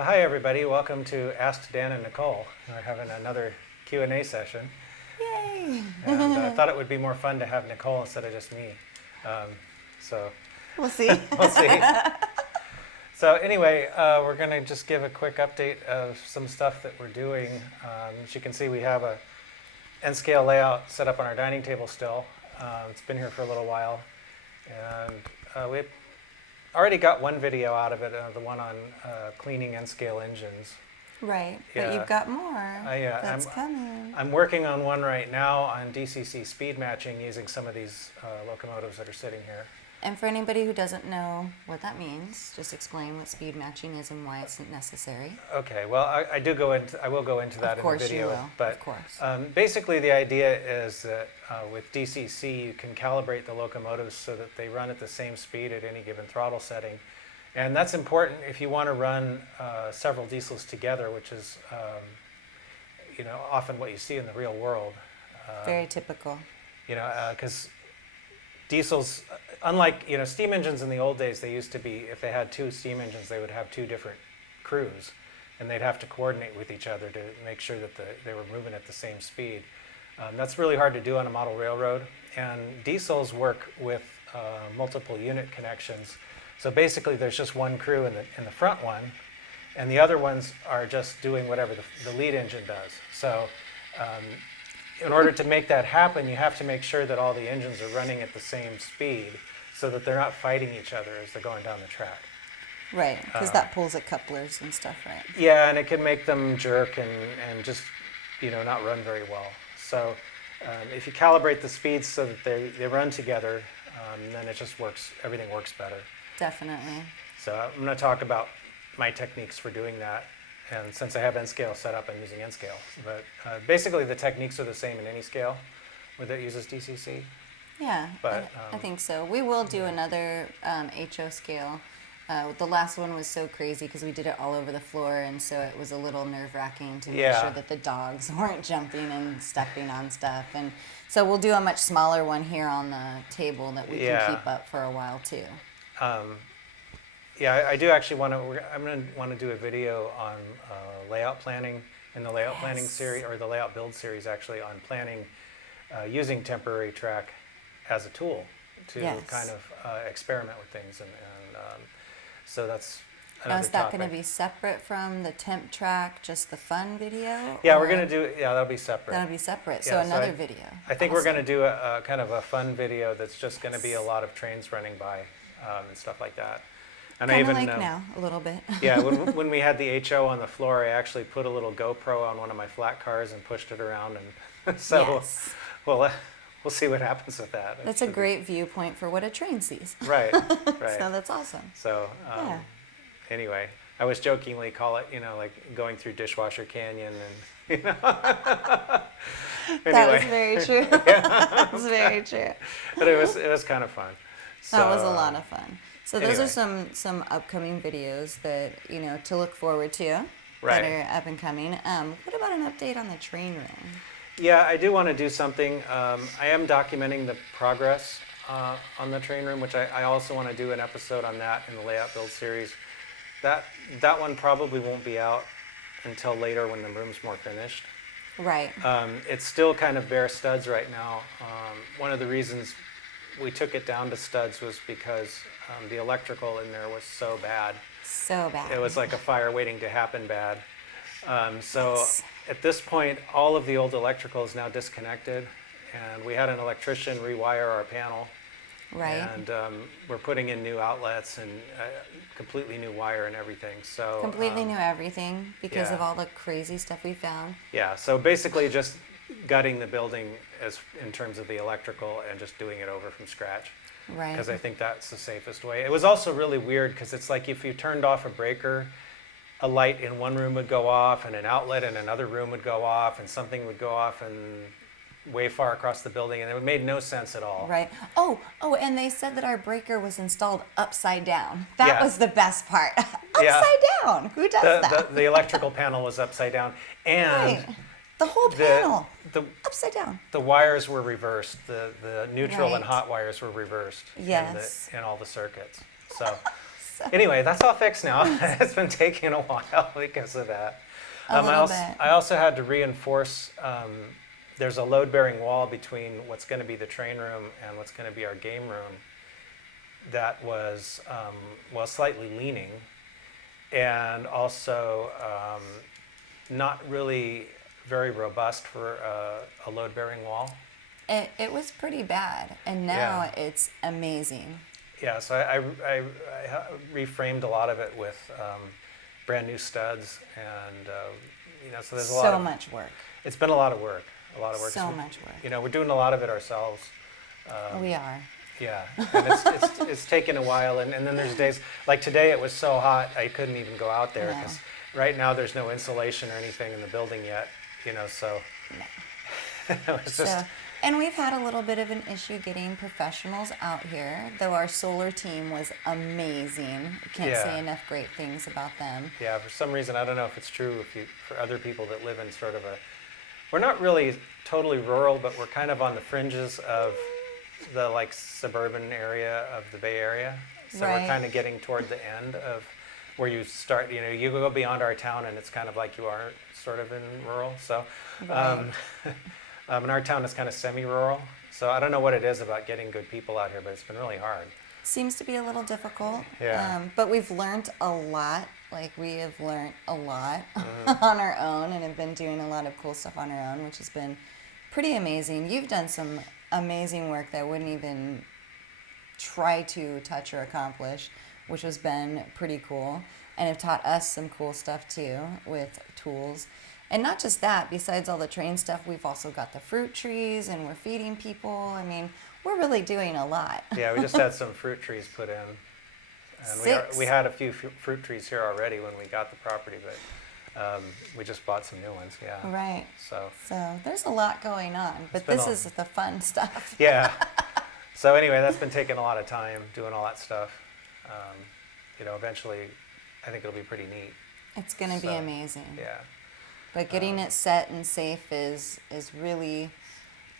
Hi everybody, welcome to Ask Dan and Nichole. We're having another Q&A session. Yay! And I thought it would be more fun to have Nichole instead of just me. So We'll see. we'll see. So anyway, we're going to just give a quick update of some stuff that we're doing. As you can see, we have a N-scale layout set up on our dining table still. It's been here for a little while. And we already got one video out of it, the one on cleaning N-scale engines. Right, Yeah. but you've got more I'm coming. I'm working on one right now on DCC speed matching using some of these locomotives that are sitting here. And for anybody who doesn't know what that means, just explain what speed matching is and why it's necessary. Okay, well, I will go into that in the video. You will. But of course. basically the idea is that with DCC you can calibrate the locomotives so that they run at the same speed at any given throttle setting. And that's important if you want to run several diesels together, which is often what you see in the real world. Very typical. Because diesels, unlike steam engines in the old days, they used to be, if they had two steam engines, they would have two different crews, and they'd have to coordinate with each other to make sure that they were moving at the same speed. That's really hard to do on a model railroad, and diesels work with multiple unit connections. So basically, there's just one crew in the front one, and the other ones are just doing whatever the lead engine does. So in order to make that happen, you have to make sure that all the engines are running at the same speed so that they're not fighting each other as they're going down the track. Right, because that pulls at couplers and stuff, right? Yeah, and it can make them jerk and just not run very well. So if you calibrate the speeds so that they run together, then it just works, everything works better. Definitely. So I'm going to talk about my techniques for doing that. And since I have N-scale set up, I'm using N-scale. But basically the techniques are the same in any scale that uses DCC. Yeah, But, I think so. We will do another HO scale. The last one was so crazy because we did it all over the floor, and so it was a little nerve-wracking to make sure that the dogs weren't jumping and stepping on stuff. And so we'll do a much smaller one here on the table that we can keep up for a while too. Yeah, I do actually want to. I'm going to want to do a video on layout planning in the layout planning series, or the layout build series, actually, on planning using temporary track as a tool to kind of experiment with things, and so that's another Now, is that topic. going to be separate from the temp track, just the fun video? Yeah, we're going to do. Yeah, that'll be separate. That'll be separate. Yeah, so another video. I think we're going to do a kind of a fun video that's just going to be a lot of trains running by and stuff like that. And Kind I of even like now, a little bit. yeah, when we had the HO on the floor, I actually put a little GoPro on one of my flat cars and pushed it around, and so we'll see what happens with that. That's a great viewpoint for what a train sees. Right, right. So that's awesome. So anyway, I was jokingly call it, like going through Dishwasher Canyon, and That anyway. was very true. That was very true. But it was kind of fun. So, That was a lot of fun. So those anyway. are some upcoming videos that to look forward to Right. that are up and coming. What about an update on the train room? Yeah, I do want to do something. I am documenting the progress on the train room, which I also want to do an episode on that in the layout build series. That one probably won't be out until later when the room's more finished. Right. It's still kind of bare studs right now. One of the reasons we took it down to studs was because the electrical in there was so bad. So bad. It was like a fire waiting to happen bad. So at this point, all of the old electrical is now disconnected, and we had an electrician rewire our panel. Right. And we're putting in new outlets and completely new wire and everything. So Completely new everything because of all the crazy stuff we found. Yeah. So basically, just gutting the building in terms of the electrical and just doing it over from scratch. Right. Because I think that's the safest way. It was also really weird because it's like if you turned off a breaker, a light in one room would go off, and an outlet in another room would go off, and something would go off and way far across the building, and it made no sense at all. Right. Oh, and they said that our breaker was installed upside down. That was the best part. Upside down. Who does that? The electrical panel was upside down, and the whole panel the upside down. The wires were reversed. The neutral and Right. hot wires were reversed. Yes. In all the circuits. So Anyway, that's all fixed now. It's been taking a while because of that. A little bit. I also had to reinforce, there's a load-bearing wall between what's going to be the train room and what's going to be our game room that was, slightly leaning, and also not really very robust for a load-bearing wall. It was pretty bad, and now it's amazing. Yeah, so I reframed a lot of it with brand new studs, and so there's a lot. So much work. It's been a lot of work. A lot of work. So much work. We're doing a lot of it ourselves. We are. Yeah, and it's taken a while, and then there's days like today. It was so hot I couldn't even go out there because right now there's no insulation or anything in the building yet. So it was just. And we've had a little bit of an issue getting professionals out here, though our solar team was amazing. Can't say enough great things about them. Yeah, for some reason, I don't know if it's true for other people that live in sort of we're not really totally rural, but we're kind of on the fringes of the suburban area of the Bay Area. So we're kind of getting toward the end of where you start, you go beyond our town and it's kind of like you are sort of in rural. So. And our town is kind of semi-rural, so I don't know what it is about getting good people out here, but it's been really hard. Seems to be a little difficult. Yeah. But we've learned a lot. We have learned a lot on our own, and have been doing a lot of cool stuff on our own, which has been pretty amazing. You've done some amazing work that I wouldn't even try to touch or accomplish, which has been pretty cool, and have taught us some cool stuff too with tools. And not just that, besides all the train stuff, we've also got the fruit trees, and we're feeding people. I mean, we're really doing a lot. Yeah, we just had some fruit trees put in. And 6. we had a few fruit trees here already when we got the property, but we just bought some new ones, yeah. Right. So there's a lot going on, but this is the fun stuff. Yeah. So anyway, that's been taking a lot of time, doing all that stuff. Eventually, I think it'll be pretty neat. It's going to be amazing. Yeah. But getting it set and safe is really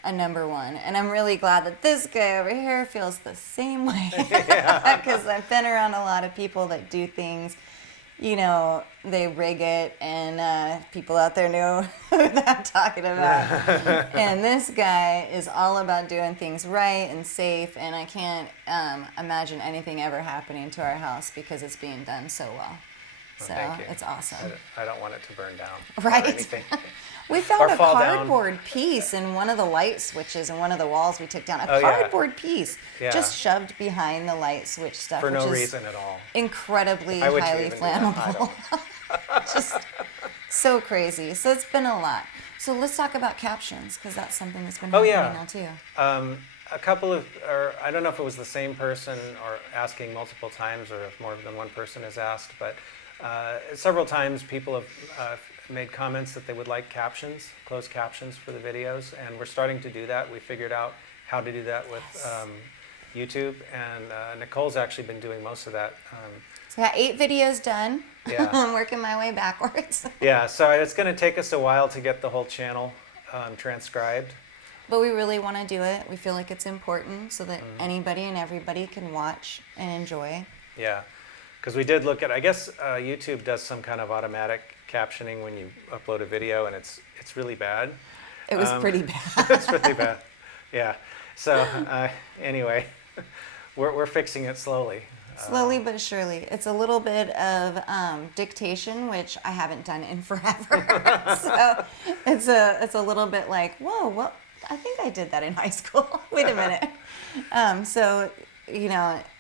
a number one. And I'm really glad that this guy over here feels the same way. Because I've been around a lot of people that do things, they rig it, and people out there know who I'm talking about. And this guy is all about doing things right and safe, and I can't imagine anything ever happening to our house because it's being done so well. So it's awesome. I don't want it to burn down. Right. Or anything. We found a fall down. cardboard piece in one of the light switches in one of the walls we took down. A cardboard piece just shoved behind the light switch stuff. For no which is reason at all. Incredibly Why would you highly even do that? flammable. Just so crazy. So it's been a lot. So let's talk about captions, because that's something that's been happening now too. A couple of, or I don't know if it was the same person or asking multiple times, or if more than one person has asked, but several times people have made comments that they would like captions, closed captions for the videos, and we're starting to do that. We figured out how to do that with YouTube, and Nicole's actually been doing most of that. So I got 8 videos done. Yeah. I'm working my way backwards. Yeah, so it's going to take us a while to get the whole channel transcribed. But we really want to do it. We feel like it's important so that anybody and everybody can watch and enjoy. Yeah. Because we did look at, I guess YouTube does some kind of automatic captioning when you upload a video, and it's really bad. It was pretty bad. It's really bad. Yeah. So anyway, we're fixing it slowly. Slowly but surely. It's a little bit of dictation, which I haven't done in forever. So it's a little bit like, whoa, what? I think I did that in high school. Wait a minute. So,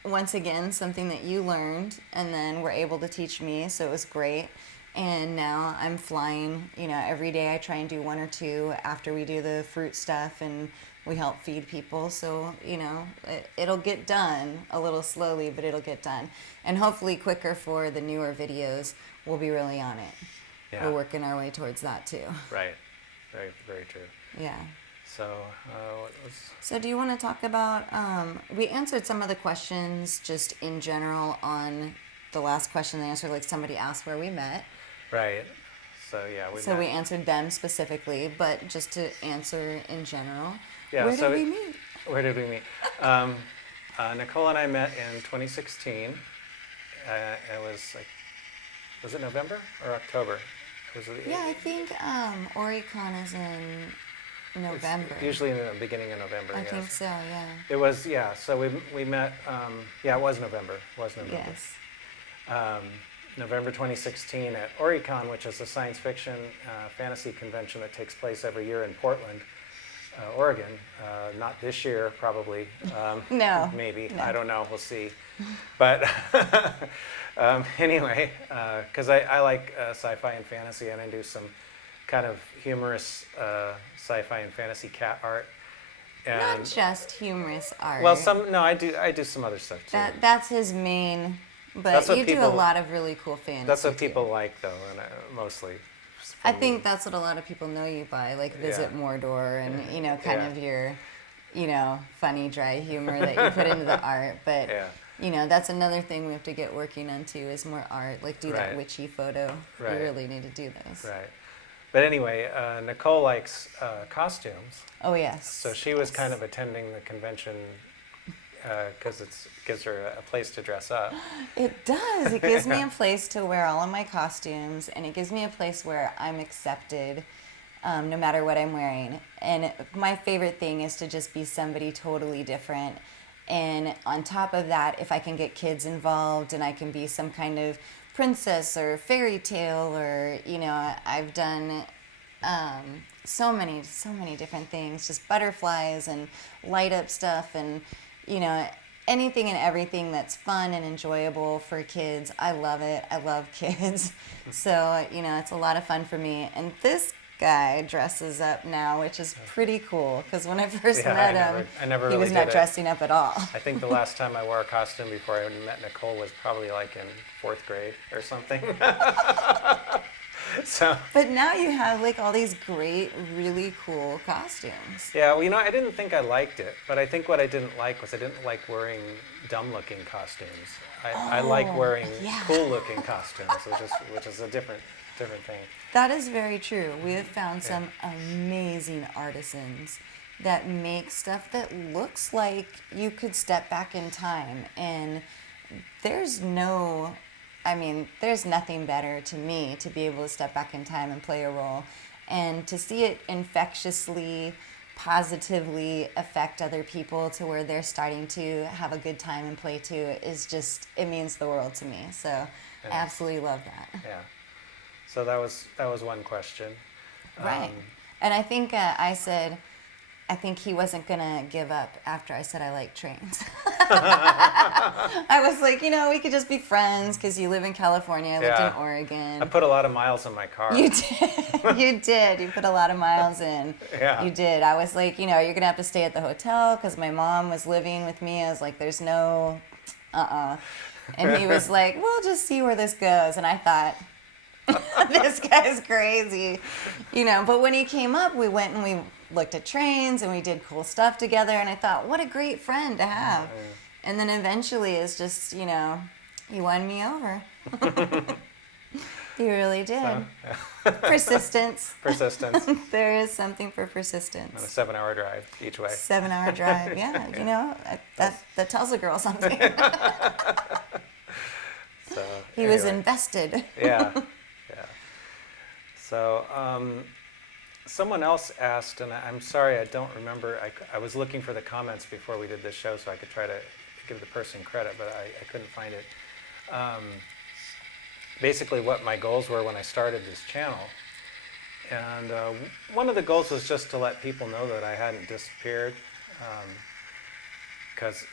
once again, something that you learned and then were able to teach me, so it was great. And now I'm flying, every day I try and do 1 or 2 after we do the fruit stuff and we help feed people. So, it'll get done a little slowly, but it'll get done. And hopefully quicker for the newer videos. We'll be really on it. Yeah. We're working our way towards that too. Right. Very, very true. Yeah. So, what was... So do you want to talk about, we answered some of the questions just in general on the last question they answered, like somebody asked where we met. Right. So, yeah. We answered them specifically, but just to answer in general, yeah, where did we meet? Where did we meet? Nicole and I met in 2016, It was like, was it November or October? Yeah, I think Oricon is in November. It's usually in the beginning of November. I yes. think so, yeah. It was, yeah. So we met. Yeah, it was November. Yes. November 2016 at Oricon, which is a science fiction fantasy convention that takes place every year in Portland, Oregon. Not this year, probably. No. Maybe. No. I don't know. We'll see. But anyway, because I like sci-fi and fantasy, and I do some kind of humorous sci-fi and fantasy cat art. And Not just humorous art. well, I do some other stuff too. That's his main. But you do a lot of really cool fantasy. That's what too. people like, though, and mostly. I think that's what a lot of people know you by, like Visit Mordor and, kind of your, funny, dry humor that you put into the art. But, that's another thing we have to get working on, too, is more art. Like, do that witchy photo. Right. We really need to do those. Right. But anyway, Nichole likes costumes. Oh, yes. So she was kind of attending the convention because it gives her a place to dress up. It does. It gives me a place to wear all of my costumes, and it gives me a place where I'm accepted no matter what I'm wearing. And my favorite thing is to just be somebody totally different. And on top of that, if I can get kids involved and I can be some kind of princess or fairy tale or, I've done so many different things, just butterflies and light up stuff and anything and everything that's fun and enjoyable for kids. I love it. I love kids. So, it's a lot of fun for me. And this guy dresses up now, which is pretty cool, because when I first met him, he was not dressing up at all. I think the last time I wore a costume before I met Nichole was probably like in 4th grade or something. So. But now you have like all these great, really cool costumes. Yeah, well, I didn't think I liked it, but I think what I didn't like was I didn't like wearing dumb-looking costumes. I like wearing cool-looking costumes, which is a different thing. That is very true. We have found some amazing artisans that make stuff that looks like you could step back in time, and there's nothing better to me to be able to step back in time and play a role. And to see it infectiously, positively affect other people to where they're starting to have a good time and play too is just, it means the world to me. So I absolutely love that. Yeah. So that was one question. Right. And I think I think he wasn't going to give up after I said I like trains. I was like, we could just be friends because you live in California. I lived in Oregon. I put a lot of miles in my car. You did. You did. You put a lot of miles in. Yeah. You did. I was like, you're going to have to stay at the hotel because my mom was living with me. I was like, there's no, And he was like, we'll just see where this goes. And I thought, this guy's crazy. But when he came up, we went and we looked at trains and we did cool stuff together, and I thought, what a great friend to have. And then eventually it's just, he won me over. He really did. Persistence. There is something for persistence. And a 7-hour drive each way. 7-hour drive, yeah. That tells a girl something. So, he was invested. Yeah. So, someone else asked, and I'm sorry, I don't remember. I was looking for the comments before we did this show so I could try to give the person credit, but I couldn't find it. Basically, what my goals were when I started this channel. And one of the goals was just to let people know that I hadn't disappeared. Because,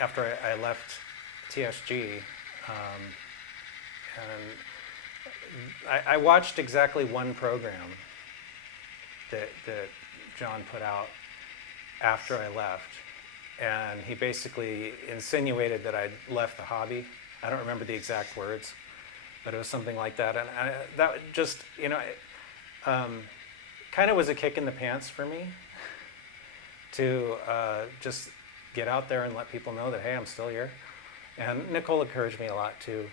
after I left TSG, and I watched exactly one program that John put out after I left, and he basically insinuated that I'd left the hobby. I don't remember the exact words, but it was something like that, and that just, kind of was a kick in the pants for me to just get out there and let people know that, hey, I'm still here. And Nichole encouraged me a lot to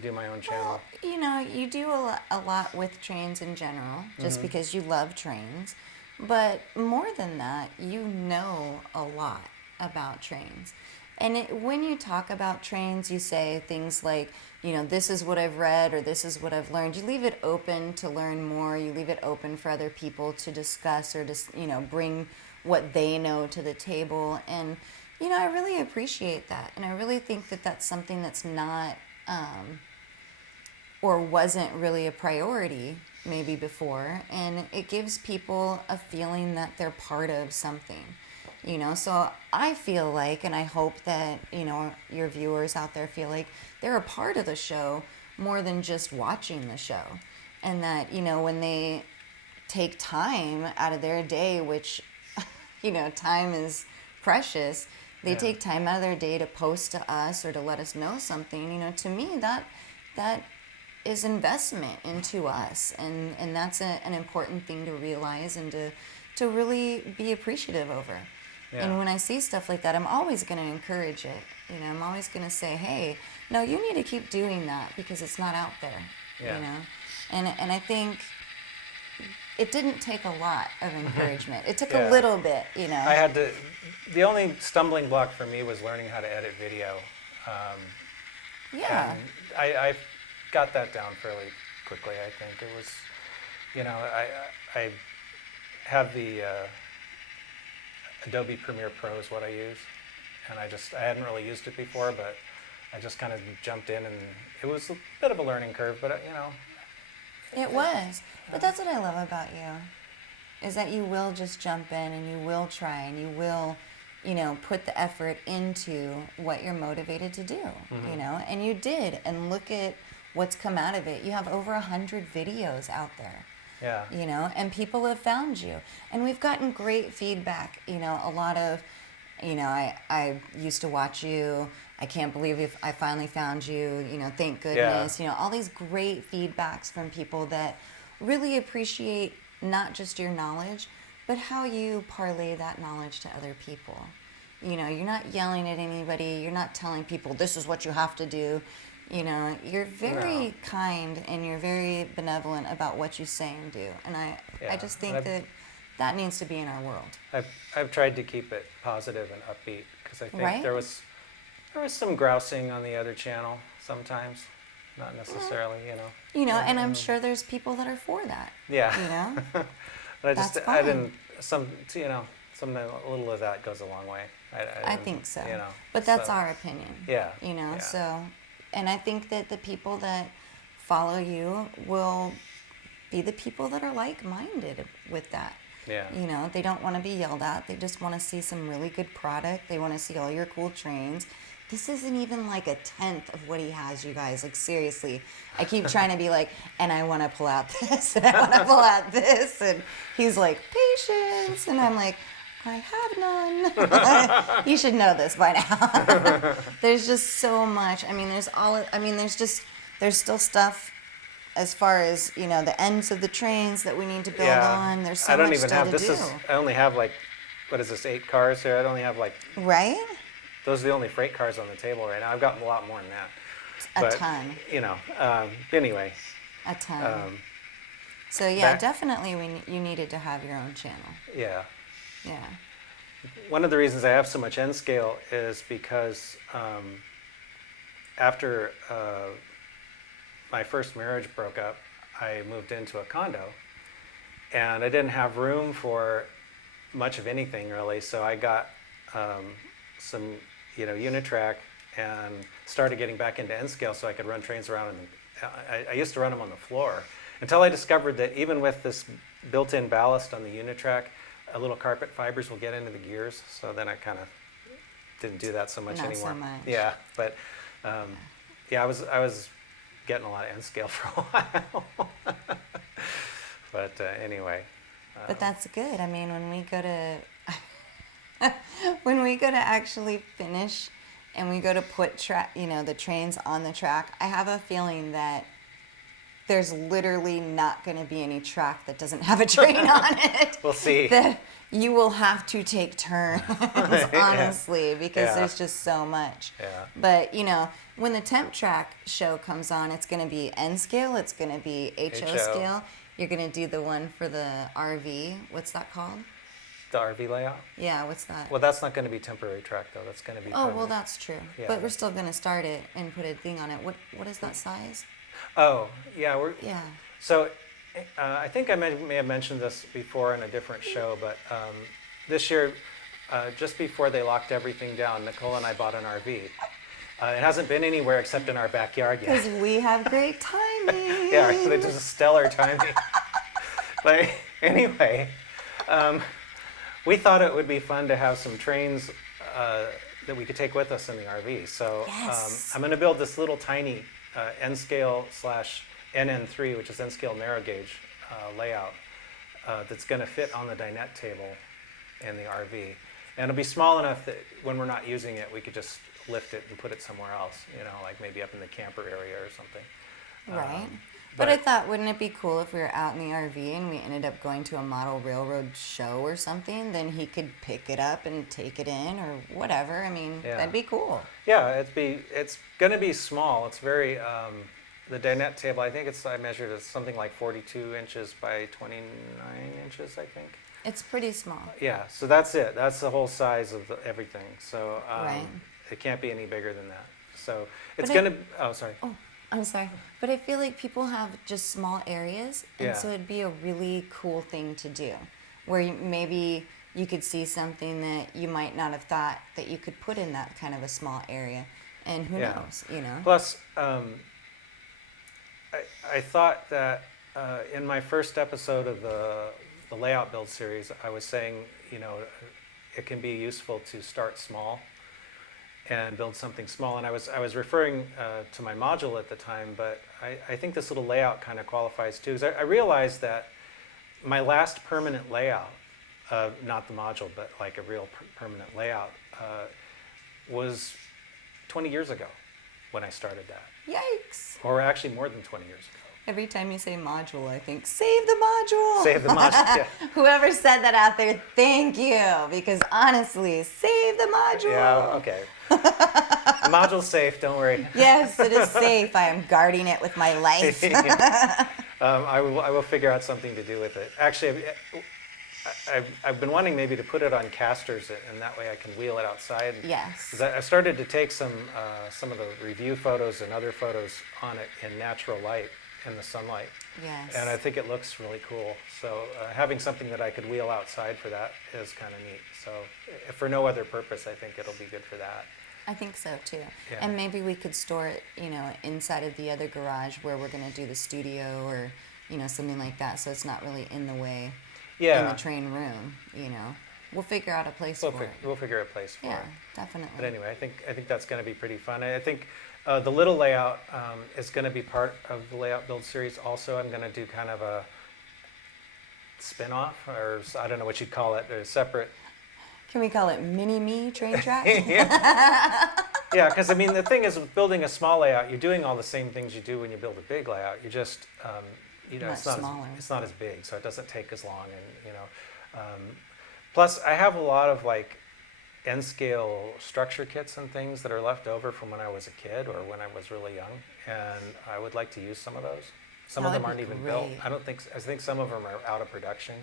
do my own channel. Well, you do a lot with trains in general, just because you love trains. But more than that, you know a lot about trains. And when you talk about trains, you say things like, this is what I've read or this is what I've learned. You leave it open to learn more. You leave it open for other people to discuss or to, bring what they know to the table. And, I really appreciate that. And I really think that that's something that's not or wasn't really a priority maybe before. And it gives people a feeling that they're part of something. So I feel like, and I hope that, your viewers out there feel like they're a part of the show more than just watching the show. And that, when they take time out of their day, which, time is precious, they take time out of their day to post to us or to let us know something, to me, that is investment into us. And that's an important thing to realize and to really be appreciative over. Yeah. And when I see stuff like that, I'm always going to encourage it. I'm always going to say, hey, no, you need to keep doing that because it's not out there, And I think it didn't take a lot of encouragement. It took a little bit, I had to, the only stumbling block for me was learning how to edit video. And I got that down fairly quickly, I think. It was, I have the Adobe Premiere Pro is what I use, and I hadn't really used it before, but I just kind of jumped in, and it was a bit of a learning curve, but It was, but that's what I love about you, is that you will just jump in, and you will try, and you will, put the effort into what you're motivated to do, and you did, and look at what's come out of it. You have over 100 videos out there. Yeah. And people have found you. And we've gotten great feedback. A lot of, I used to watch you. I can't believe I finally found you. Thank goodness. Yeah. All these great feedbacks from people that really appreciate not just your knowledge, but how you parlay that knowledge to other people. You're not yelling at anybody. You're not telling people this is what you have to do. You're very kind and you're very benevolent about what you say and do. And I just think that needs to be in our world. I've tried to keep it positive and upbeat because I think there was some grousing on the other channel sometimes, not necessarily, And I'm sure there's people that are for that. Yeah. But I didn't. A little of that goes a long way. I think so. But that's our opinion. Yeah. So. And I think that the people that follow you will be the people that are like-minded with that. Yeah. They don't want to be yelled at. They just want to see some really good product. They want to see all your cool trains. This isn't even like a tenth of what he has, you guys. Like, seriously. I keep trying to be like, and I want to pull out this, and I want to pull out this. And he's like, patience. And I'm like, I have none. You should know this by now. There's just so much. There's still stuff as far as, the ends of the trains that we need to build on. There's so much still to do. I only have 8 cars here? I only have Right? Those are the only freight cars on the table right now. I've gotten a lot more than that. A ton. Anyway. A ton. Definitely you needed to have your own channel. Yeah. Yeah. One of the reasons I have so much N scale is because after my first marriage broke up, I moved into a condo, and I didn't have room for much of anything really. So I got some, Unitrack, and started getting back into N scale so I could run trains around. And I used to run them on the floor until I discovered that even with this built-in ballast on the Unitrack, a little carpet fibers will get into the gears, so then I kind of didn't do that so much anymore. Not so much. Yeah, but I was getting a lot of N scale for a while. But anyway. But that's good. When we go to actually finish, and we go to put the trains on the track, I have a feeling that there's literally not going to be any track that doesn't have a train on it. We'll see. That you will have to take turns, honestly, because there's just so much. Yeah. But, when the temp track show comes on, it's going to be N scale, it's going to be HO scale. You're going to do the one for the RV. What's that called? The RV layout? Yeah, what's that? Well, that's not going to be temporary track though. That's going to be Oh, well, permanent. that's true. Yeah. But we're still going to start it and put a thing on it. What is that size? Oh, yeah. Yeah. So I think I may have mentioned this before in a different show, but this year, just before they locked everything down, Nicole and I bought an RV. It hasn't been anywhere except in our backyard yet. Because we have great timing. Yeah, they just stellar timing. But anyway, we thought it would be fun to have some trains that we could take with us in the RV. So Yes. I'm going to build this little tiny N-scale / NN3, which is N-scale narrow gauge layout that's going to fit on the dinette table in the RV. And it'll be small enough that when we're not using it, we could just lift it and put it somewhere else, like maybe up in the camper area or something. Right. But I thought, wouldn't it be cool if we were out in the RV and we ended up going to a model railroad show or something? Then he could pick it up and take it in or whatever. I mean, Yeah. that'd be cool. Yeah, it's going to be small. It's very, the dinette table, I think I measured as something like 42 inches by 29 inches, I think. It's pretty small. Yeah, so that's it. That's the whole size of everything. So Right. it can't be any bigger than that. So it's But going to, oh, sorry. Oh, I'm sorry. But I feel like people have just small areas, and Yeah. so it'd be a really cool thing to do, where maybe you could see something that you might not have thought that you could put in that kind of a small area, and who Yeah. knows, Plus, I thought that in my first episode of the layout build series, I was saying, it can be useful to start small and build something small. And I was referring to my module at the time, but I think this little layout kind of qualifies too, because I realized that my last permanent layout, not the module, but like a real permanent layout, was 20 years ago when I started that. Yikes! Or actually more than 20 years ago. Every time you say module, I think, save the module! Save the module, yeah. Whoever said that out there, thank you, because honestly, save the module! Yeah, okay. The module's safe, don't worry. Yes, it is safe. I am guarding it with my life. I will figure out something to do with it. Actually, I've been wanting maybe to put it on casters, and that way I can wheel it outside. Yes. 'Cause I started to take some of the review photos and other photos on it in natural light, in the sunlight. Yes. And I think it looks really cool. So having something that I could wheel outside for that is kind of neat. So if for no other purpose, I think it'll be good for that. I think so too. Yeah. And maybe we could store it, inside of the other garage where we're going to do the studio or, something like that. So it's not really in the way in the train room, We'll figure out a place for it. We'll figure a place for Yeah, it. definitely. But anyway, I think that's going to be pretty fun. I think the little layout is going to be part of the layout build series. Also, I'm going to do kind of a spin-off, or I don't know what you'd call it, a separate. Can we call it mini-me train track? Yeah, because the thing is, with building a small layout, you're doing all the same things you do when you build a big layout. You just, Much it's not smaller. it's not as big, so it doesn't take as long, and plus I have a lot of like N-scale structure kits and things that are left over from when I was a kid or when I was really young, and I would like to use some of those. Some of That them would aren't be even built. great. I think some of them are out of production.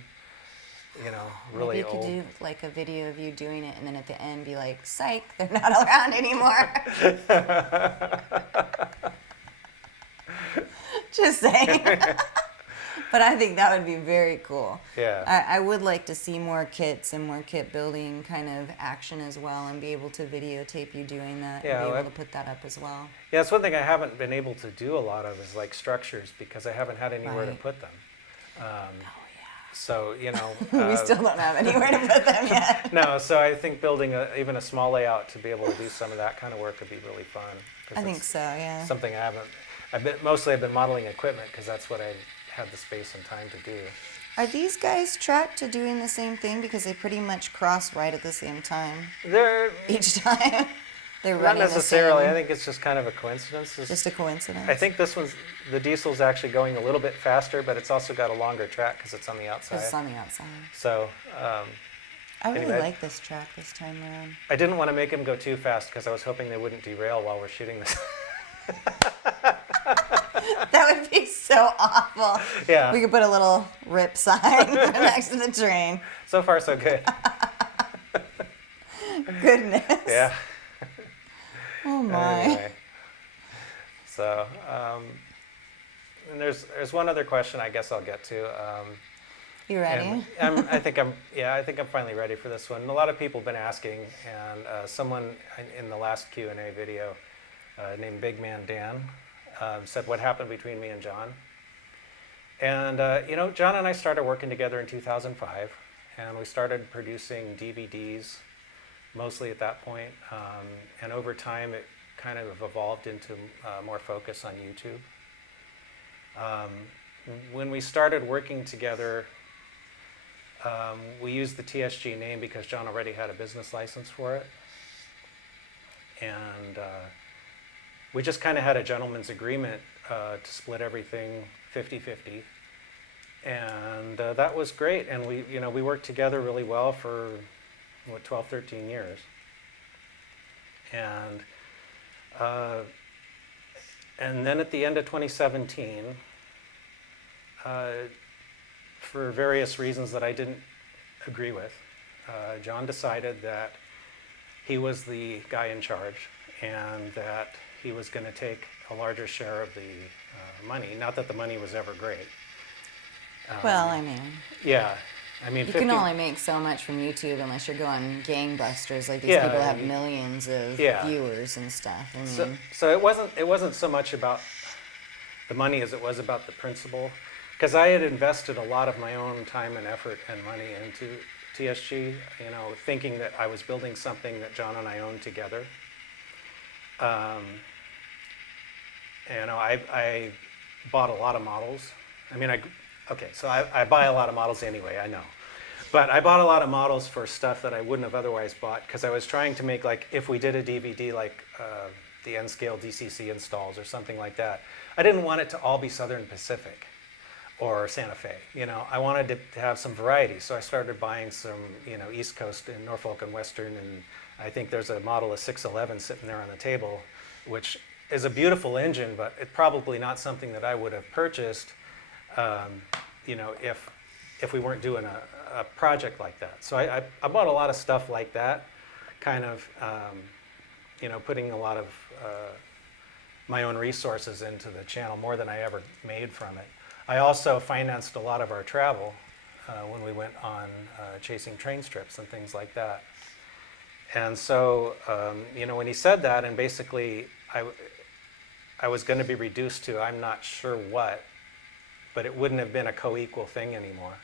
Really Maybe you old. could do like a video of you doing it and then at the end be like, psych, they're not around anymore. Just saying. But I think that would be very cool. Yeah. I would like to see more kits and more kit building kind of action as well and be able to videotape you doing that Yeah, and be well, able to put that up as well. Yeah, it's one thing I haven't been able to do a lot of is like structures because I haven't had anywhere to Right. put them. Oh, So, we still don't have anywhere to put them yet. No, so I think building even a small layout to be able to do some of that kind of work would be really fun. 'Cause I think it's so, yeah. Something I haven't, mostly I've been modeling equipment because that's what I had the space and time to do. Are these guys tracked to doing the same thing? Because they pretty much cross right at the same time They're each time. They're not running necessarily, the I same. think it's just kind of a coincidence. Just a coincidence. I think the diesel's actually going a little bit faster, but it's also got a longer track because it's on the outside. It's on the outside. So I really Anyway. like this track this time around. I didn't want to make him go too fast because I was hoping they wouldn't derail while we're shooting this. That would be so so awful. Yeah. We could put a little rip sign next to the train. So far, so good. Goodness. Yeah. Oh my. Anyway. So, and there's one other question I guess I'll get to. You ready? I think I'm finally ready for this one. A lot of people have been asking, and someone in the last Q&A video named Big Man Dan said, what happened between me and John? And John and I started working together in 2005, and we started producing DVDs mostly at that point. And over time, it kind of evolved into more focus on YouTube. When we started working together, we used the TSG name because John already had a business license for it. And we just kind of had a gentleman's agreement to split everything 50-50. And that was great. And we worked together really well for, 12, 13 years. And then at the end of 2017, for various reasons that I didn't agree with, John decided that he was the guy in charge and that he was going to take a larger share of the money. Not that the money was ever great. Well, I mean. Yeah. I mean, you can only make so much from YouTube unless you're going gangbusters. Like these people have millions of viewers and stuff. I mean. So it wasn't so much about the money as it was about the principle. Because I had invested a lot of my own time and effort and money into TSG, thinking that I was building something that John and I owned together. I bought a lot of models. I mean, I buy a lot of models anyway, I know. But I bought a lot of models for stuff that I wouldn't have otherwise bought because I was trying to make, like, if we did a DVD like the N-scale DCC installs or something like that, I didn't want it to all be Southern Pacific or Santa Fe. I wanted to have some variety, so I started buying some, East Coast and Norfolk and Western, and I think there's a model of 611 sitting there on the table, which is a beautiful engine, but it's probably not something that I would have purchased, if we weren't doing a project like that. So I bought a lot of stuff like that, kind of, putting a lot of my own resources into the channel, more than I ever made from it. I also financed a lot of our travel when we went on chasing train strips and things like that. And so, when he said that, and basically I was going to be reduced to I'm not sure what, but it wouldn't have been a co-equal thing anymore.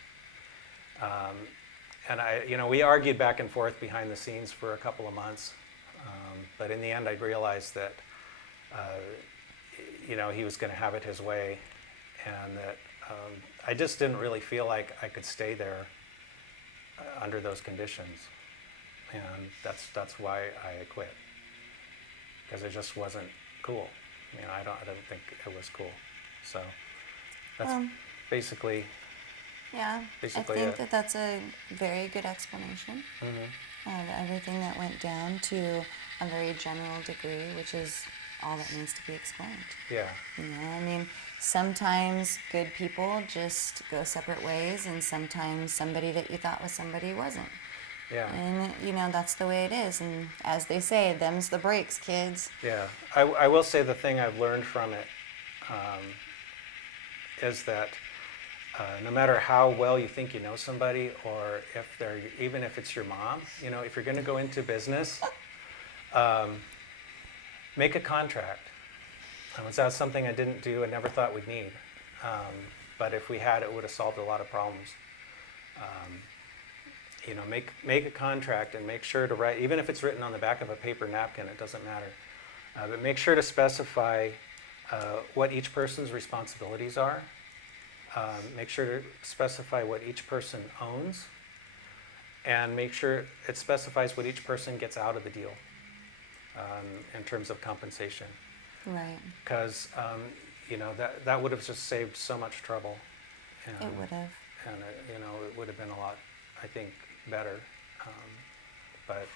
And we argued back and forth behind the scenes for a couple of months, but in the end I realized that, he was going to have it his way, and that I just didn't really feel like I could stay there under those conditions, and that's why I quit, because it just wasn't cool. I don't think it was cool. So that's basically. Yeah, basically I think that's a very good explanation of everything that went down to a very general degree, which is all that needs to be explained. Yeah. Sometimes good people just go separate ways, and sometimes somebody that you thought was somebody wasn't. Yeah. And, that's the way it is. And as they say, them's the breaks, kids. Yeah. I will say the thing I've learned from it is that no matter how well you think you know somebody, or even if it's your mom, if you're going to go into business, make a contract. That's something I didn't do and never thought we'd need. But if we had, it would have solved a lot of problems. Make a contract and make sure to write, even if it's written on the back of a paper napkin, it doesn't matter. But make sure to specify what each person's responsibilities are. Make sure to specify what each person owns, and make sure it specifies what each person gets out of the deal in terms of compensation. Right. Because that would have just saved so much trouble. And, it would have. And it would have been a lot, I think, better. But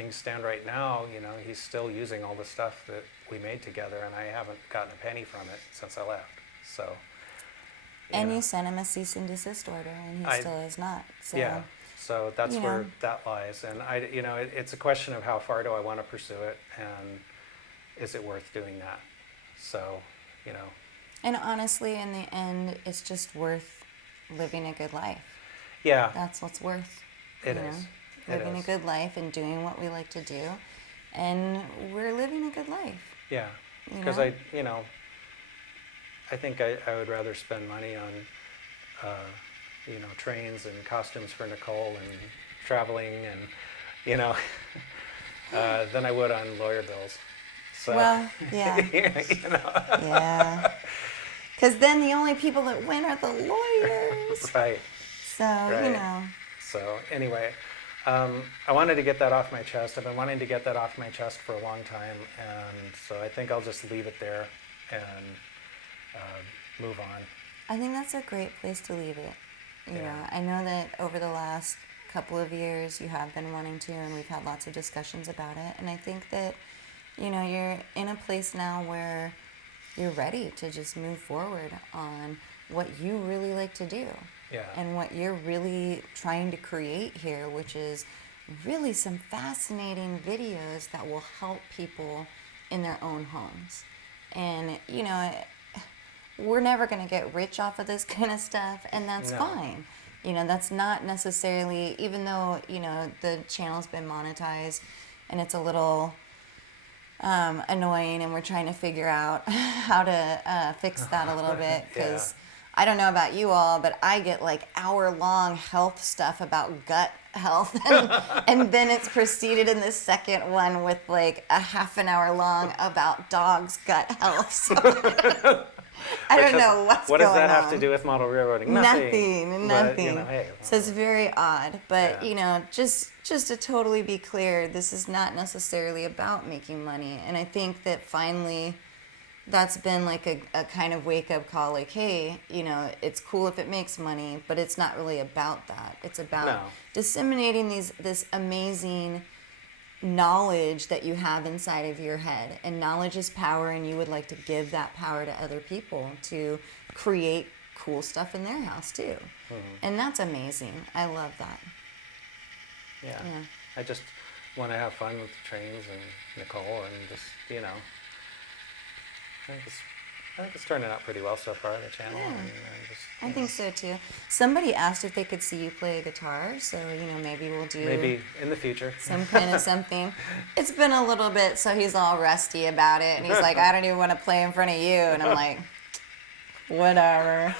things stand right now, he's still using all the stuff that we made together, and I haven't gotten a penny from it since I left. So. And you sent him a cease and desist order, and he still has not. So, yeah. So that's where that lies, and it's a question of how far do I want to pursue it, and is it worth doing that? So, And honestly, in the end, it's just worth living a good life. Yeah. That's what's worth. It is. Living a good life and doing what we like to do, and we're living a good life. Yeah. Because I think I would rather spend money on, trains and costumes for Nichole and traveling and, than I would on lawyer bills. So, well, yeah. Yeah. Because then the only people that win are the lawyers. Right. So, right. So, anyway, I wanted to get that off my chest. I've been wanting to get that off my chest for a long time, and so I think I'll just leave it there and move on. I think that's a great place to leave it. I know that over the last couple of years you have been wanting to, and we've had lots of discussions about it, and I think that you're in a place now where you're ready to just move forward on what you really like to do. Yeah. And what you're really trying to create here, which is really some fascinating videos that will help people in their own homes. And we're never going to get rich off of this kind of stuff, and that's fine. That's not necessarily, even though the channel's been monetized and it's a little annoying, and we're trying to figure out how to fix that a little bit, because I don't know about you all, but I get like hour-long health stuff about gut health, and then it's preceded in the second one with like a half an hour long about dogs' gut health. So I don't know what's going on. What does that have to do with model railroading? Nothing. But, hey, so it's very odd, but just to totally be clear, this is not necessarily about making money, and I think that finally that's been like a kind of wake-up call, like, hey, it's cool if it makes money, but it's not really about that. It's about disseminating this amazing knowledge that you have inside of your head. And knowledge is power, and you would like to give that power to other people to create cool stuff in their house, too. Mm-hmm. And that's amazing. I love that. Yeah. I just want to have fun with the trains and Nichole, and just, I think it's turning out pretty well so far, the channel. Yeah. And I think so too. Somebody asked if they could see you play guitar, so maybe we'll do in the future some kind of something. It's been a little bit, so he's all rusty about it, and he's like, I don't even want to play in front of you, and I'm like, whatever.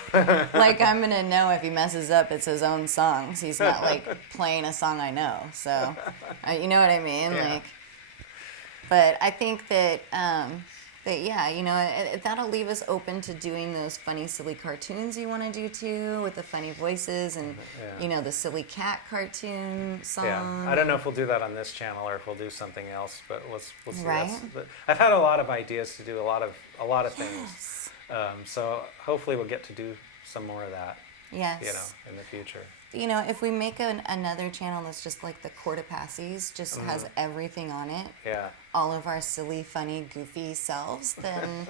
Like, I'm gonna know if he messes up, it's his own songs. He's not like playing a song I know, so you know what I mean? Yeah. Like, but I think that. But yeah, that'll leave us open to doing those funny, silly cartoons you want to do too, with the funny voices and, the silly cat cartoon song. Yeah, I don't know if we'll do that on this channel or if we'll do something else, but we'll see. Right. I've had a lot of ideas to do a lot of things. So hopefully we'll get to do some more of that. Yes. In the future. If we make another channel that's just like the Quarterpassies, just has everything on it. Yeah. All of our silly, funny, goofy selves, then,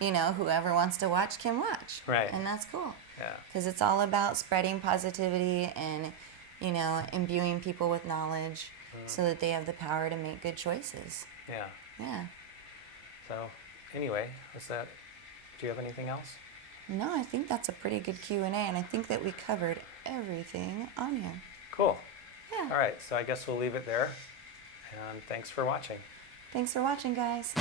whoever wants to watch can watch. Right. And that's cool. Yeah. Because it's all about spreading positivity and, imbuing people with knowledge so that they have the power to make good choices. Yeah. Yeah. So, anyway, do you have anything else? No, I think that's a pretty good Q&A, and I think that we covered everything on here. Cool. Yeah. All right, so I guess we'll leave it there, and thanks for watching. Thanks for watching, guys.